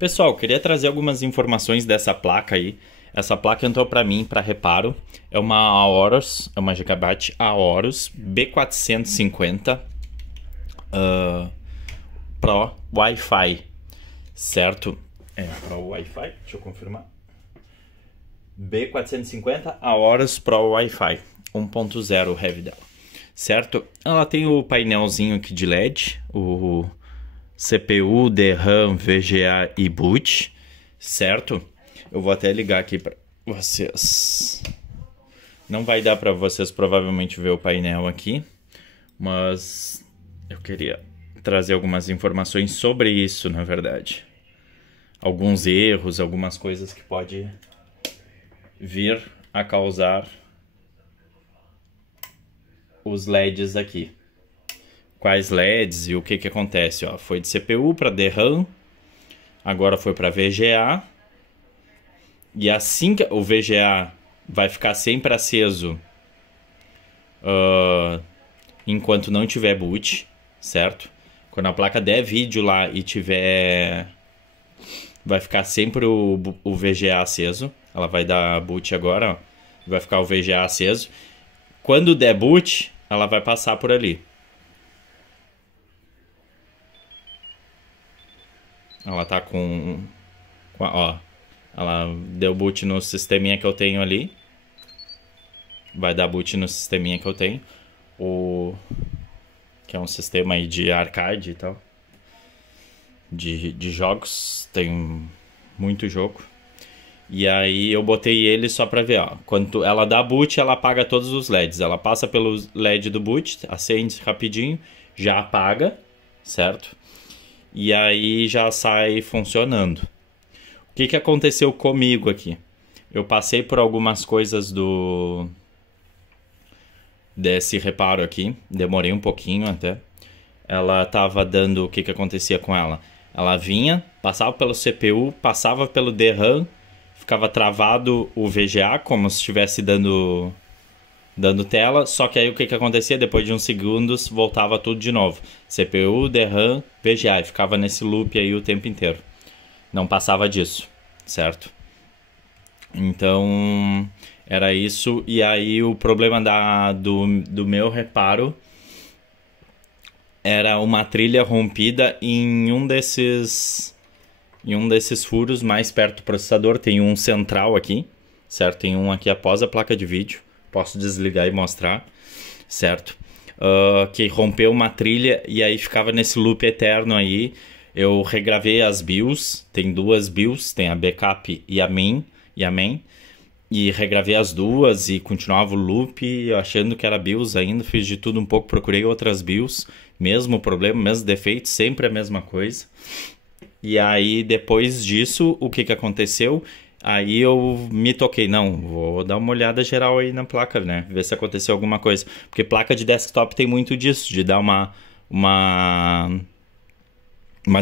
Pessoal, queria trazer algumas informações dessa placa aí. Essa placa entrou para mim para reparo. É uma Aorus, é uma Gigabyte Aorus B450 Pro Wi-Fi, certo? É Pro Wi-Fi, deixa eu confirmar. B450 Aorus Pro Wi-Fi 1.0 Heavy dela, certo? Ela tem o painelzinho aqui de LED, o CPU, DRAM, VGA e boot, certo? Eu vou até ligar aqui para vocês. Não vai dar para vocês provavelmente ver o painel aqui, mas eu queria trazer algumas informações sobre isso, na verdade. Alguns erros, algumas coisas que pode vir a causar os LEDs aqui. Quais LEDs e o que acontece, ó. Foi de CPU para DRAM, agora foi para VGA. E assim que o VGA vai ficar sempre aceso enquanto não tiver boot, certo? Quando a placa der vídeo lá e tiver, vai ficar sempre o VGA aceso. Ela vai dar boot agora, ó. Vai ficar o VGA aceso. Quando der boot, ela vai passar por ali. Ela tá ó, ela deu boot no sisteminha que eu tenho ali. Vai dar boot no sisteminha que eu tenho. Que é um sistema aí de arcade e tal. De jogos. Tem muito jogo. E aí eu botei ele só pra ver, ó. Quando ela dá boot, ela apaga todos os LEDs. Ela passa pelo LED do boot, acende rapidinho, já apaga, certo? E aí já sai funcionando. O que aconteceu comigo aqui? Eu passei por algumas coisas desse reparo aqui. Demorei um pouquinho até. Ela tava dando... O que acontecia com ela? Ela vinha, passava pelo CPU, passava pelo DRAM, ficava travado o VGA, como se estivesse dando tela, só que aí o que acontecia? Depois de uns segundos voltava tudo de novo. CPU, DRAM, VGA, e ficava nesse loop aí o tempo inteiro. Não passava disso, certo? Então, era isso. E aí o problema do meu reparo era uma trilha rompida em um desses furos mais perto do processador. Tem um central aqui, certo? Tem um aqui após a placa de vídeo. Posso desligar e mostrar, certo? Que rompeu uma trilha e aí ficava nesse loop eterno aí. Eu regravei as BIOS, tem duas BIOS, tem a backup e a main. E regravei as duas e continuava o loop, achando que era BIOS ainda. Fiz de tudo um pouco, procurei outras BIOS. Mesmo problema, mesmo defeito, sempre a mesma coisa. E aí depois disso, o que aconteceu? Aí eu me toquei, não, vou dar uma olhada geral aí na placa, né? Ver se aconteceu alguma coisa. Porque placa de desktop tem muito disso, de dar uma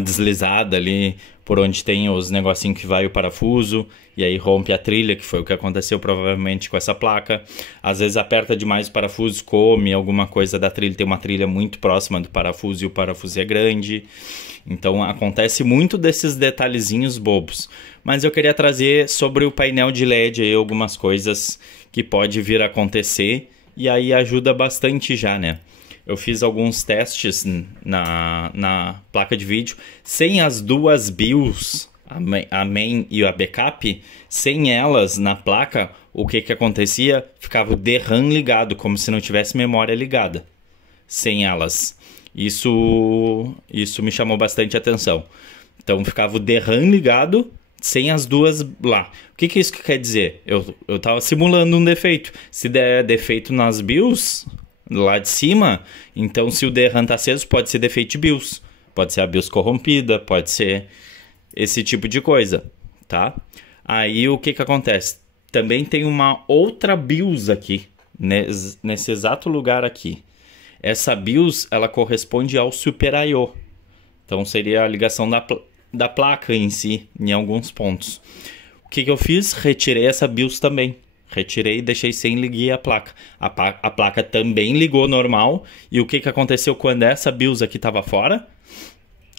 deslizada ali por onde tem os negocinhos que vai o parafuso. E aí rompe a trilha, que foi o que aconteceu provavelmente com essa placa. Às vezes aperta demais o parafuso, come alguma coisa da trilha. Tem uma trilha muito próxima do parafuso e o parafuso é grande. Então acontece muito desses detalhezinhos bobos. Mas eu queria trazer sobre o painel de LED aí algumas coisas que pode vir a acontecer. E aí ajuda bastante já, né? Eu fiz alguns testes na placa de vídeo sem as duas BIOS, a main e a backup. Sem elas na placa, o que acontecia? Ficava o DRAM ligado, como se não tivesse memória ligada. Sem elas. Isso me chamou bastante atenção. Então ficava o DRAM ligado sem as duas lá. O que isso quer dizer? Eu tava simulando um defeito. Se der defeito nas BIOS lá de cima, então se o DRAM tá aceso, pode ser defeito de BIOS. Pode ser a BIOS corrompida, pode ser esse tipo de coisa, tá? Aí o que acontece? Também tem uma outra BIOS aqui, nesse exato lugar aqui. Essa BIOS, ela corresponde ao Super I/O. Então seria a ligação da placa em si, em alguns pontos. O que eu fiz? Retirei essa BIOS também. Retirei e deixei sem ligar a placa. A placa também ligou normal. E o que aconteceu quando essa BIOS aqui estava fora?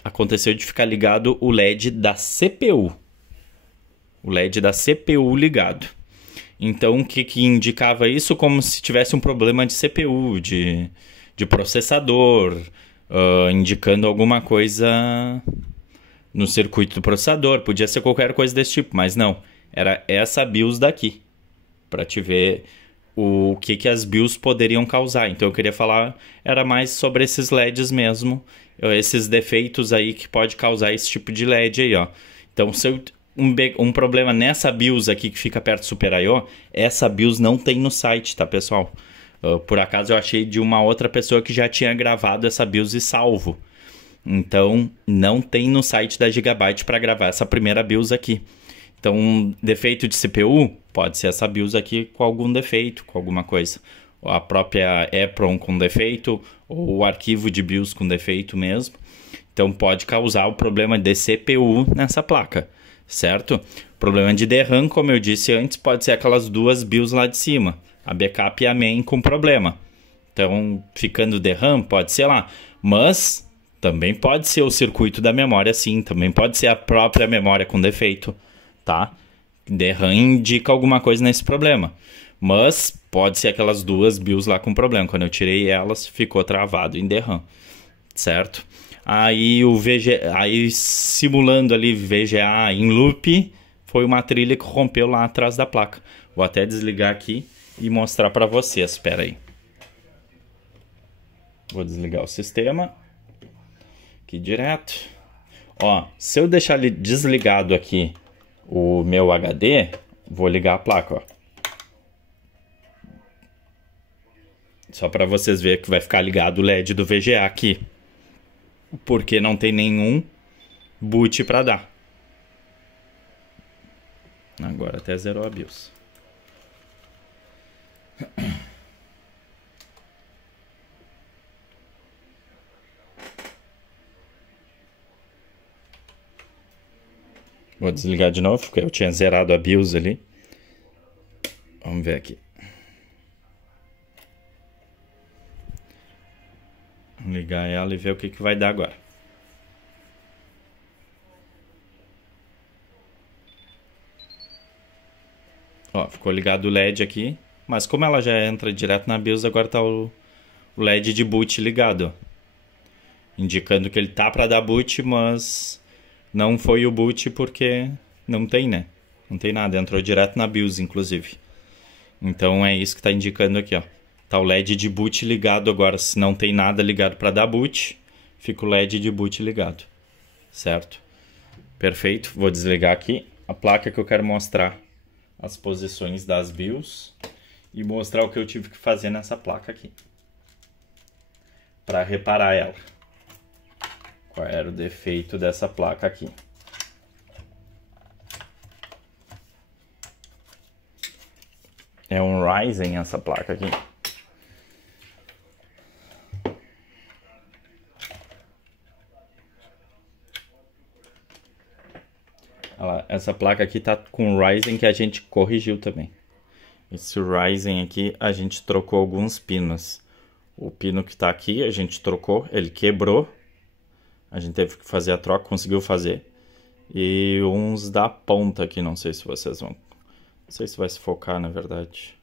aconteceu de ficar ligado o LED da CPU. O LED da CPU ligado. Então, o que indicava isso? Como se tivesse um problema de CPU, de processador, indicando alguma coisa no circuito do processador. Podia ser qualquer coisa desse tipo, mas não. Era essa BIOS daqui, para te ver o que as BIOS poderiam causar. Então, eu queria falar, era mais sobre esses LEDs mesmo, esses defeitos aí que pode causar esse tipo de LED aí, ó. Então, se eu... Um problema nessa BIOS aqui que fica perto do Super I/O, essa BIOS não tem no site, tá, pessoal? Por acaso eu achei de uma outra pessoa que já tinha gravado essa BIOS e salvo. Então, não tem no site da Gigabyte para gravar essa primeira BIOS aqui. Então, um defeito de CPU pode ser essa BIOS aqui com algum defeito, com alguma coisa. Ou a própria EPROM com defeito, ou o arquivo de BIOS com defeito mesmo. Então, pode causar o problema de CPU nessa placa. Certo? Problema de DRAM, como eu disse antes, pode ser aquelas duas BIOS lá de cima. A backup e a main com problema. Então, ficando DRAM, pode ser lá. Mas, também pode ser o circuito da memória, sim. Também pode ser a própria memória com defeito, tá? DRAM indica alguma coisa nesse problema. Mas, pode ser aquelas duas BIOS lá com problema. Quando eu tirei elas, ficou travado em DRAM. Certo? Aí aí simulando ali VGA em loop, foi uma trilha que rompeu lá atrás da placa. Vou até desligar aqui e mostrar para vocês. Espera aí. Vou desligar o sistema. Aqui direto. Ó, se eu deixar ele desligado aqui o meu HD, vou ligar a placa, ó. Só para vocês verem que vai ficar ligado o LED do VGA aqui. Porque não tem nenhum boot para dar. Agora até zerou a BIOS. Vou desligar de novo, porque eu tinha zerado a BIOS ali. Vamos ver aqui. Vou ligar ela e ver o que vai dar agora. Ó, ficou ligado o LED aqui. Mas como ela já entra direto na BIOS, agora tá o LED de boot ligado. Ó. Indicando que ele tá para dar boot, mas não foi o boot porque não tem, né? Não tem nada, entrou direto na BIOS, inclusive. Então é isso que tá indicando aqui, ó. Tá o LED de boot ligado agora. Se não tem nada ligado para dar boot, fica o LED de boot ligado. Certo? Perfeito. Vou desligar aqui a placa que eu quero mostrar as posições das BIOS e mostrar o que eu tive que fazer nessa placa aqui para reparar ela. Qual era o defeito dessa placa aqui? É um Ryzen essa placa aqui. Essa placa aqui tá com o Ryzen que a gente corrigiu também. Esse Ryzen aqui a gente trocou alguns pinos. O pino que tá aqui a gente trocou, ele quebrou. A gente teve que fazer a troca, conseguiu fazer. E uns da ponta aqui, não sei se vocês vão... Não sei se vai se focar, na verdade.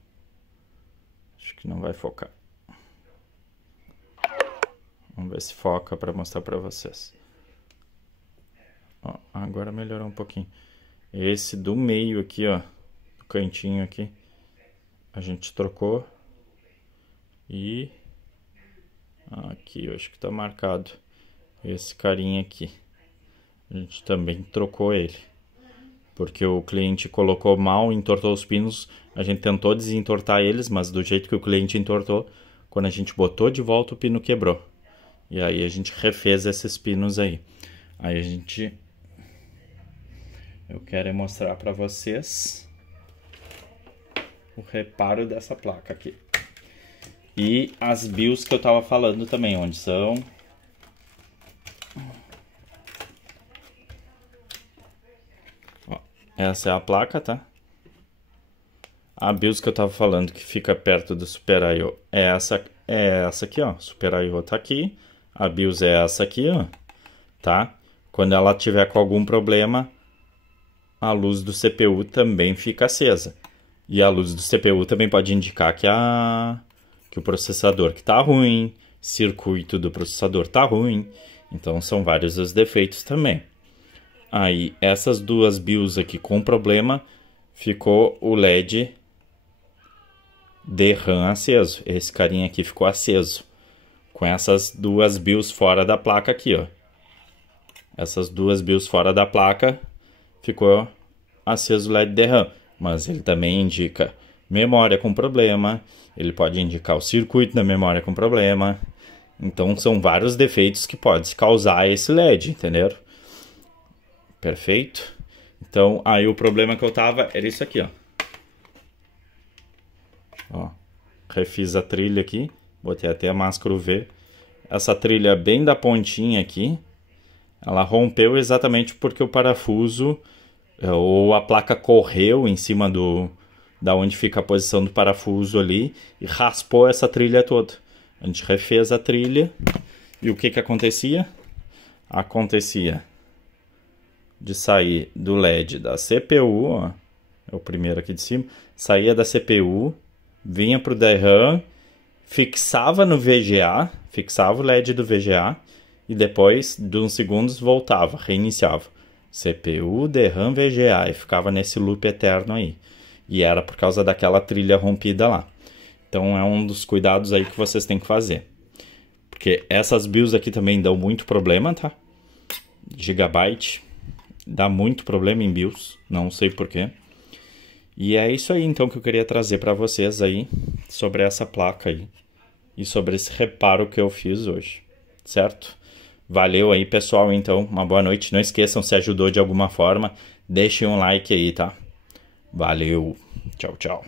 Acho que não vai focar. Vamos ver se foca para mostrar para vocês. Ó, agora melhorou um pouquinho. Esse do meio aqui, ó, do cantinho aqui, a gente trocou. E aqui, eu acho que tá marcado. Esse carinha aqui, a gente também trocou ele. Porque o cliente colocou mal, entortou os pinos. A gente tentou desentortar eles, mas do jeito que o cliente entortou, quando a gente botou de volta, o pino quebrou. E aí a gente refez esses pinos aí. Aí a gente... Eu quero mostrar para vocês o reparo dessa placa aqui. E as BIOS que eu tava falando também, onde são... Ó, essa é a placa, tá? A BIOS que eu tava falando que fica perto do Super I/O é essa aqui, ó. Super I/O tá aqui. A BIOS é essa aqui, ó. tá? Quando ela tiver com algum problema, a luz do CPU também fica acesa. E a luz do CPU também pode indicar que o processador que tá ruim, circuito do processador tá ruim. Então são vários os defeitos também. Aí essas duas BIOS aqui com problema, ficou o LED DRAM aceso. Esse carinha aqui ficou aceso. Com essas duas BIOS fora da placa aqui, ó. Essas duas BIOS fora da placa, ficou aceso o LED DRAM. Mas ele também indica memória com problema. Ele pode indicar o circuito da memória com problema. Então são vários defeitos que podem causar esse LED, entenderam? Perfeito? Então aí o problema que eu tava era isso aqui, ó. Ó, refiz a trilha aqui. Botei até a máscara UV. Essa trilha bem da pontinha aqui, ela rompeu exatamente porque o parafuso ou a placa correu em cima da onde fica a posição do parafuso ali e raspou essa trilha toda. A gente refez a trilha e o que que acontecia? Acontecia de sair do LED da CPU, ó, é o primeiro aqui de cima, saía da CPU, vinha para o DRAM, fixava no VGA, fixava o LED do VGA e depois de uns segundos voltava, reiniciava. CPU, DRAM, VGA e ficava nesse loop eterno aí. E era por causa daquela trilha rompida lá. Então é um dos cuidados aí que vocês têm que fazer. Porque essas BIOS aqui também dão muito problema, tá? Gigabyte dá muito problema em BIOS, não sei porquê. E é isso aí então que eu queria trazer para vocês aí sobre essa placa aí e sobre esse reparo que eu fiz hoje, certo? Valeu aí, pessoal, então, uma boa noite. Não esqueçam, se ajudou de alguma forma, deixem um like aí, tá? Valeu, tchau, tchau.